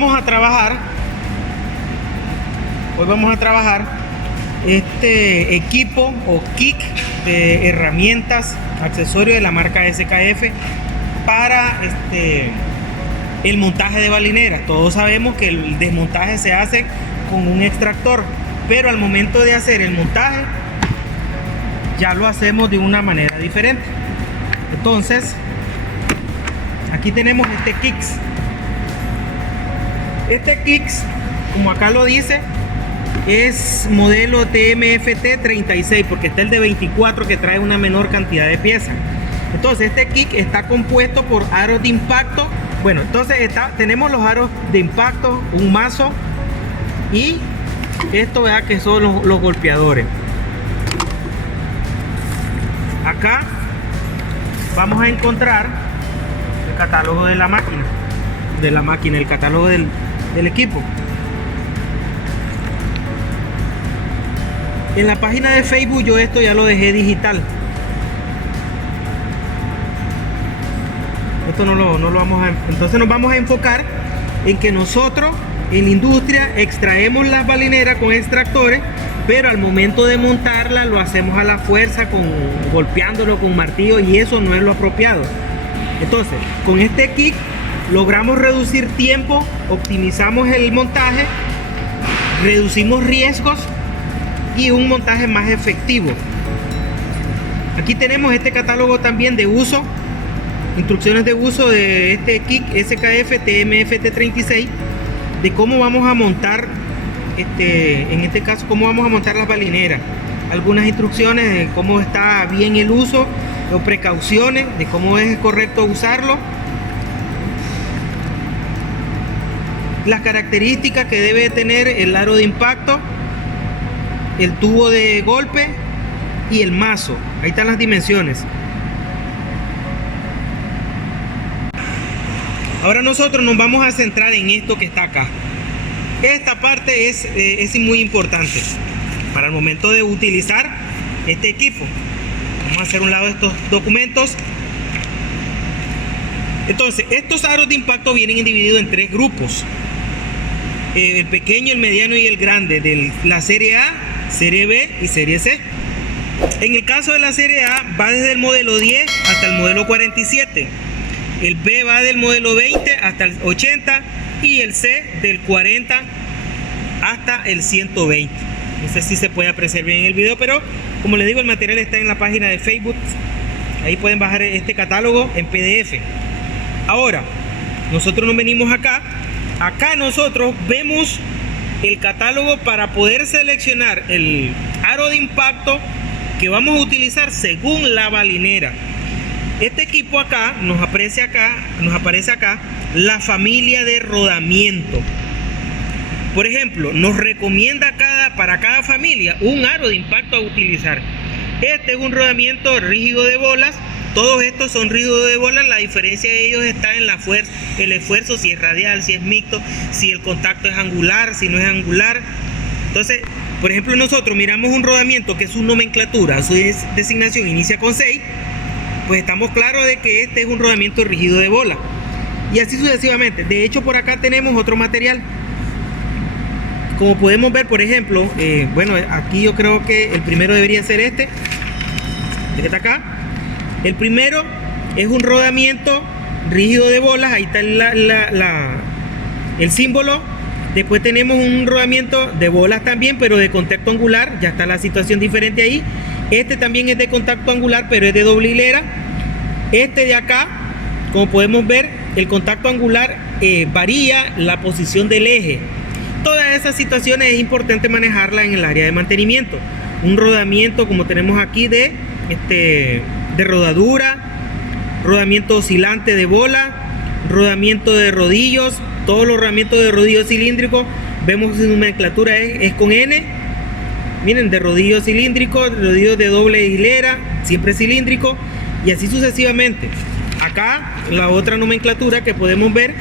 vamos a trabajar este equipo o kit de herramientas, accesorios de la marca SKF para el montaje de balineras. Todos sabemos que el desmontaje se hace con un extractor, pero al momento de hacer el montaje ya lo hacemos de una manera diferente. Entonces aquí tenemos este Kicks. Este Kicks, como acá lo dice, es modelo TMFT 36, porque está el de 24 que trae una menor cantidad de piezas. Entonces este kick está compuesto por aros de impacto. Bueno, entonces tenemos los aros de impacto, un mazo y esto, ¿verdad?, que son los golpeadores. Acá vamos a encontrar el catálogo de la máquina, el catálogo del equipo. En la página de Facebook yo esto ya lo dejé digital. Esto no lo vamos a... Entonces nos vamos a enfocar en que nosotros en la industria extraemos las balineras con extractores, pero al momento de montarla lo hacemos a la fuerza, golpeándolo con martillo, y eso no es lo apropiado. Entonces con este kit logramos reducir tiempo, optimizamos el montaje, reducimos riesgos y un montaje más efectivo. Aquí tenemos este catálogo también de uso, instrucciones de uso de este kit SKF TMFT 36, de cómo vamos a montar en este caso cómo vamos a montar las balineras, algunas instrucciones de cómo está bien el uso, o precauciones de cómo es correcto usarlo, las características que debe tener el aro de impacto, el tubo de golpe y el mazo. Ahí están las dimensiones. Ahora nosotros nos vamos a centrar en esto que está acá. Esta parte es muy importante para el momento de utilizar este equipo. Vamos a hacer un lado estos documentos. Entonces estos aros de impacto vienen divididos en 3 grupos: el pequeño, el mediano y el grande, de la serie A, serie B y serie C. En el caso de la serie A va desde el modelo 10 hasta el modelo 47, el B va del modelo 20 hasta el 80 y el C del 40 hasta el 120. No sé si se puede apreciar bien en el video, pero como les digo, el material está en la página de Facebook. Ahí pueden bajar este catálogo en PDF. Ahora nosotros nos venimos acá nosotros vemos el catálogo para poder seleccionar el aro de impacto que vamos a utilizar según la balinera. Este equipo acá nos aparece acá la familia de rodamiento. Por ejemplo, nos recomienda para cada familia un aro de impacto a utilizar. Este es un rodamiento rígido de bolas. Todos estos son rígidos de bolas. La diferencia de ellos está en la fuerza, el esfuerzo, si es radial, si es mixto, si el contacto es angular, si no es angular. Entonces, por ejemplo, nosotros miramos un rodamiento que su nomenclatura, su designación inicia con 6, pues estamos claros de que este es un rodamiento rígido de bola. Y así sucesivamente. De hecho, por acá tenemos otro material. Como podemos ver, por ejemplo, bueno, aquí yo creo que el primero debería ser este que está acá. El primero es un rodamiento rígido de bolas. Ahí está el símbolo. Después tenemos un rodamiento de bolas también, pero de contacto angular. Ya está la situación diferente ahí. Este también es de contacto angular, pero es de doble hilera. Este de acá, como podemos ver, el contacto angular varía la posición del eje. Todas esas situaciones es importante manejarlas en el área de mantenimiento. Un rodamiento como tenemos aquí de rodadura, rodamiento oscilante de bola, rodamiento de rodillos. Todos los rodamientos de rodillos cilíndricos, vemos su nomenclatura es con N. Miren, de rodillo cilíndrico, rodillo de doble hilera, siempre cilíndrico, y así sucesivamente. Acá la otra nomenclatura que podemos ver,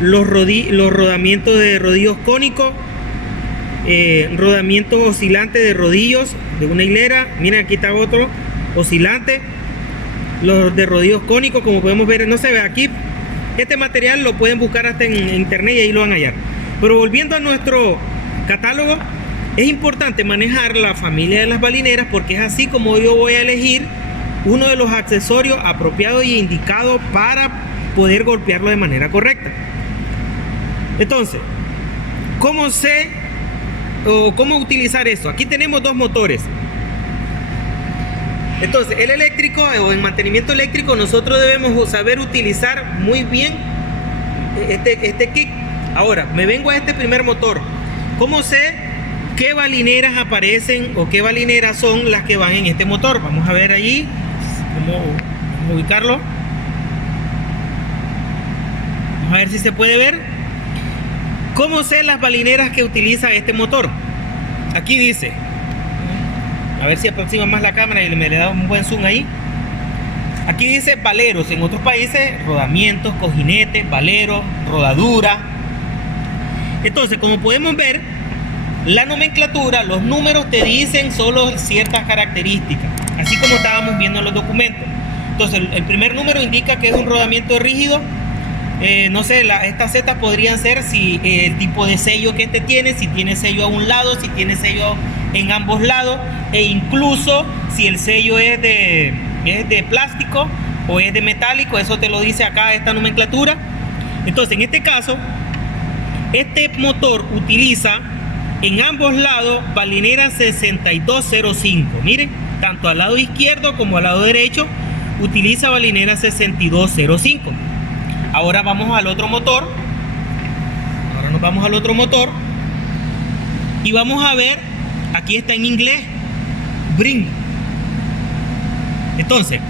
los rodamientos de rodillos cónicos, rodamientos oscilantes de rodillos de una hilera. Miren, aquí está otro oscilante. Los de rodillos cónicos, como podemos ver, no se ve aquí, Este material lo pueden buscar hasta en internet y ahí lo van a hallar. Pero volviendo a nuestro catálogo, es importante manejar la familia de las balineras, porque es así como yo voy a elegir uno de los accesorios apropiados y indicados para poder golpearlo de manera correcta. Entonces, ¿cómo sé o cómo utilizar esto? Aquí tenemos dos motores. Entonces, el eléctrico o en mantenimiento eléctrico, nosotros debemos saber utilizar muy bien este kick. Ahora, me vengo a este primer motor. ¿Cómo sé qué balineras aparecen o qué balineras son las que van en este motor? Vamos a ver allí cómo ubicarlo. Vamos a ver si se puede ver. ¿Cómo sé las balineras que utiliza este motor? Aquí dice, a ver si aproxima más la cámara y me le da un buen zoom ahí. Aquí dice valeros, en otros países rodamientos, cojinetes, valeros, rodadura. Entonces, como podemos ver, la nomenclatura, los números te dicen solo ciertas características, así como estábamos viendo en los documentos. Entonces, el primer número indica que es un rodamiento rígido. No sé, estas setas podrían ser si el tipo de sello que este tiene, si tiene sello a un lado, si tiene sello en ambos lados, e incluso si el sello es de plástico o es de metálico. Eso te lo dice acá esta nomenclatura. Entonces, en este caso, este motor utiliza en ambos lados balinera 6205. Miren, tanto al lado izquierdo como al lado derecho utiliza balinera 6205. Ahora vamos al otro motor. Ahora nos vamos al otro motor y vamos a ver, aquí está en inglés, bring. Entonces,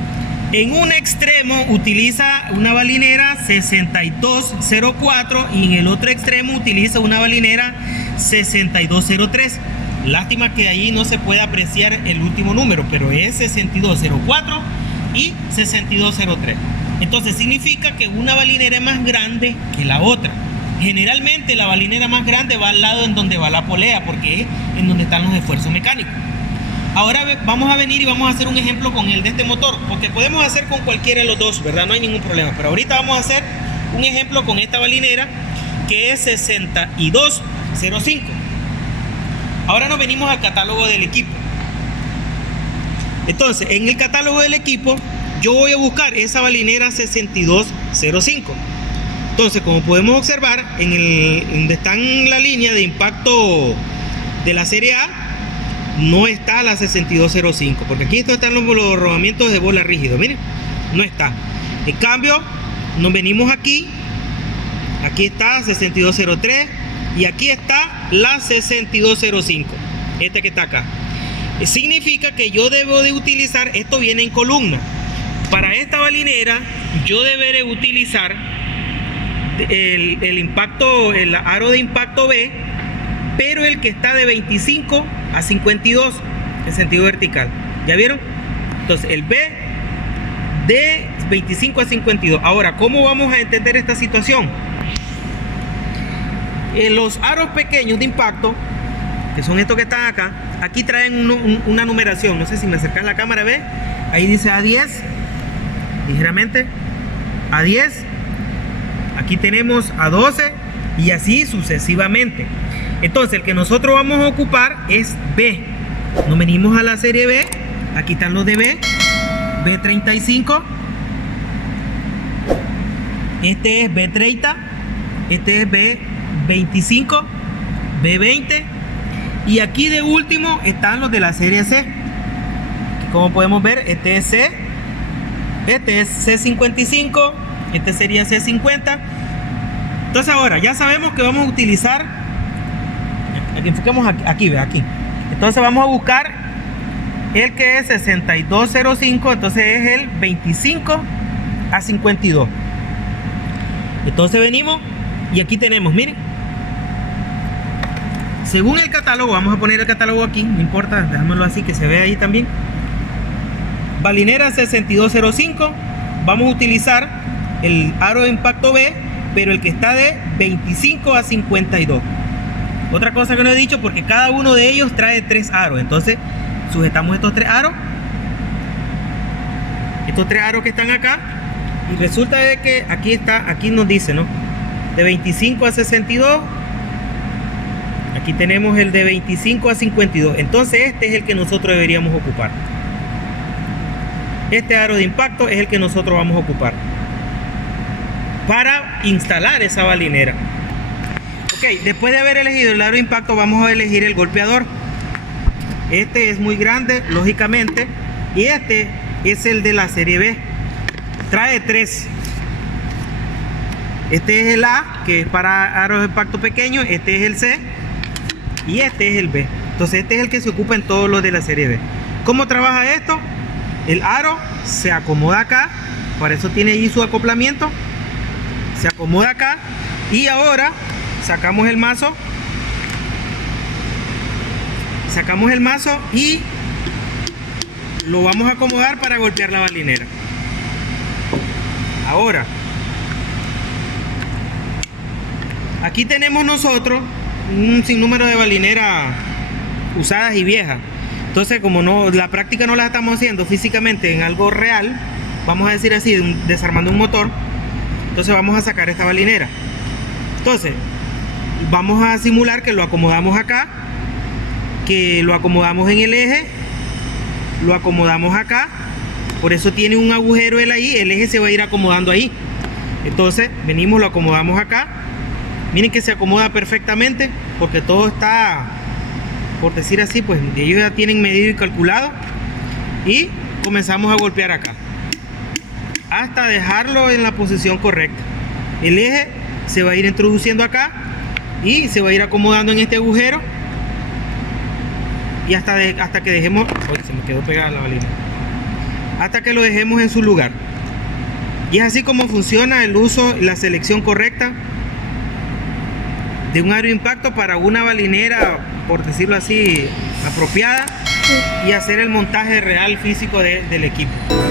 en un extremo utiliza una balinera 6204 y en el otro extremo utiliza una balinera 6203. Lástima que ahí no se puede apreciar el último número, pero es 6204 y 6203. Entonces significa que una balinera es más grande que la otra. Generalmente la balinera más grande va al lado en donde va la polea, porque es en donde están los esfuerzos mecánicos. Ahora vamos a venir y vamos a hacer un ejemplo con el de este motor, porque podemos hacer con cualquiera de los dos, ¿verdad? No hay ningún problema. Pero ahorita vamos a hacer un ejemplo con esta balinera que es 6205. Ahora nos venimos al catálogo del equipo. Entonces, en el catálogo del equipo, yo voy a buscar esa balinera 6205. Entonces, como podemos observar, donde está en la línea de impacto de la serie A, no está la 6205, porque aquí están los rodamientos de bola rígido. Miren, no está. En cambio, nos venimos aquí está 6203 y aquí está la 6205, esta que está acá. Significa que yo debo de utilizar, esto viene en columna. Para esta balinera yo deberé utilizar el aro de impacto B, pero el que está de 25 a 52 en sentido vertical. ¿Ya vieron? Entonces el B de 25 a 52. Ahora, ¿cómo vamos a entender esta situación? Los aros pequeños de impacto, que son estos que están acá, aquí traen una numeración. No sé si me acercas la cámara, ¿ve? Ahí dice A10, ligeramente, A10. Aquí tenemos A12 y así sucesivamente. Entonces el que nosotros vamos a ocupar es B. Nos venimos a la serie B. Aquí están los de B. B35. Este es B30. Este es B25. B20. Y aquí de último están los de la serie C. Como podemos ver, este es C. Este es C55. Este sería C50. Entonces ahora ya sabemos que vamos a utilizar, enfoquemos aquí, ve aquí. Entonces vamos a buscar el que es 6205, entonces es el 25 a 52. Entonces venimos y aquí tenemos, miren, según el catálogo, vamos a poner el catálogo aquí, no importa, déjamelo así que se vea ahí también. Balinera 6205, vamos a utilizar el aro de impacto B, pero el que está de 25 a 52. Otra cosa que no he dicho, porque cada uno de ellos trae 3 aros. Entonces sujetamos estos 3 aros. Estos 3 aros que están acá Y resulta de que aquí nos dice, ¿no? De 25 a 62. Aquí tenemos el de 25 a 52. Entonces este es el que nosotros deberíamos ocupar. Este aro de impacto es el que nosotros vamos a ocupar para instalar esa balinera. Ok, después de haber elegido el aro de impacto, vamos a elegir el golpeador. Este es muy grande, lógicamente, y este es el de la serie B. Trae 3. Este es el A, que es para aros de impacto pequeños. Este es el C y este es el B. Entonces este es el que se ocupa en todos los de la serie B. ¿Cómo trabaja esto? El aro se acomoda acá, por eso tiene ahí su acoplamiento. Se acomoda acá y ahora sacamos el mazo. Sacamos el mazo y lo vamos a acomodar para golpear la balinera. Ahora, aquí tenemos nosotros un sinnúmero de balineras usadas y viejas. Entonces, como la práctica no la estamos haciendo físicamente en algo real, vamos a decir así, desarmando un motor, entonces vamos a sacar esta balinera. Entonces, vamos a simular que lo acomodamos acá, que lo acomodamos en el eje, lo acomodamos acá, por eso tiene un agujero él ahí, el eje se va a ir acomodando ahí. Entonces, venimos, lo acomodamos acá. Miren que se acomoda perfectamente porque todo está, por decir así, pues ellos ya tienen medido y calculado. Y comenzamos a golpear acá hasta dejarlo en la posición correcta. El eje se va a ir introduciendo acá y se va a ir acomodando en este agujero y hasta que dejemos... Oye, se me quedó pegada la balina. Hasta que lo dejemos en su lugar. Y es así como funciona el uso y la selección correcta de un aro de impacto para una balinera, por decirlo así, apropiada, y hacer el montaje real físico del equipo.